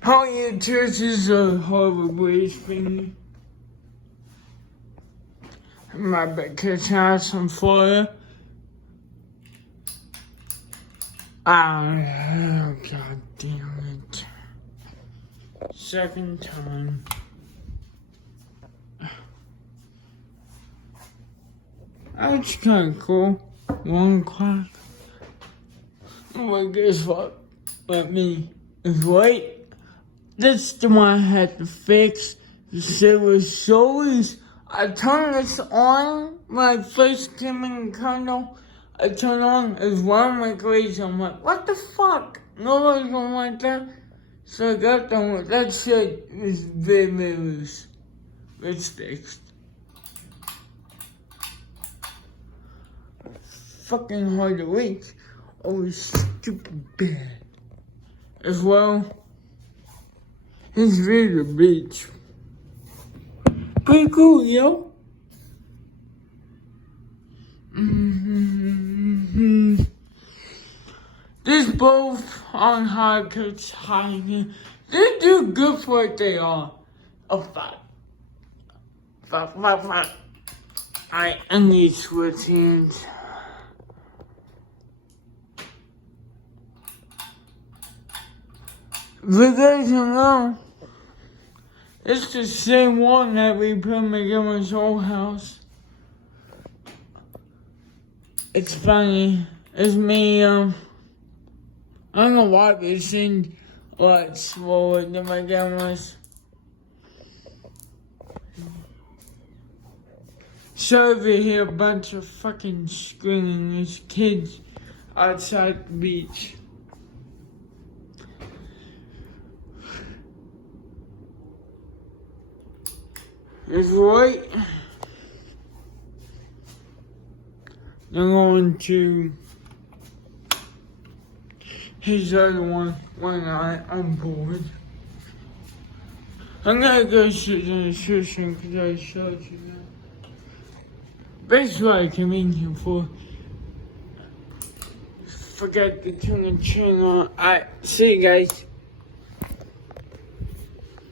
How your churches are horribly spinning. My Becca's house in Florida. Oh, god damn it. Second time. That's kind of cool. 1 o'clock. Well, guess what? Let me wait. That's the one I had to fix. The silver shoulders. I turned this on when I first came in the condo. I turned on as one of my grades. I'm like, what the fuck? Nobody's gonna like that. So I got done with that shit. Is very loose. It's fixed. Fucking hard to reach. Oh, stupid bed. As well, it's really the beach. Pretty cool, yo. These both on hard cuts hiding. They do good for what they are. Oh, fuck. Fuck. I need switch hands. You guys don't know, it's the same one that we put in McGilman's old house. It's funny. It's me, I don't know why we seemed a lot slower than McGilman's. So over here, a bunch of fucking screaming. There's kids outside the beach. It's right. I'm going to his other one when I'm on board. I'm gonna go sit in the session because I showed you that. Basically, I came in here for. Forgot to turn the channel on. Alright, see you guys.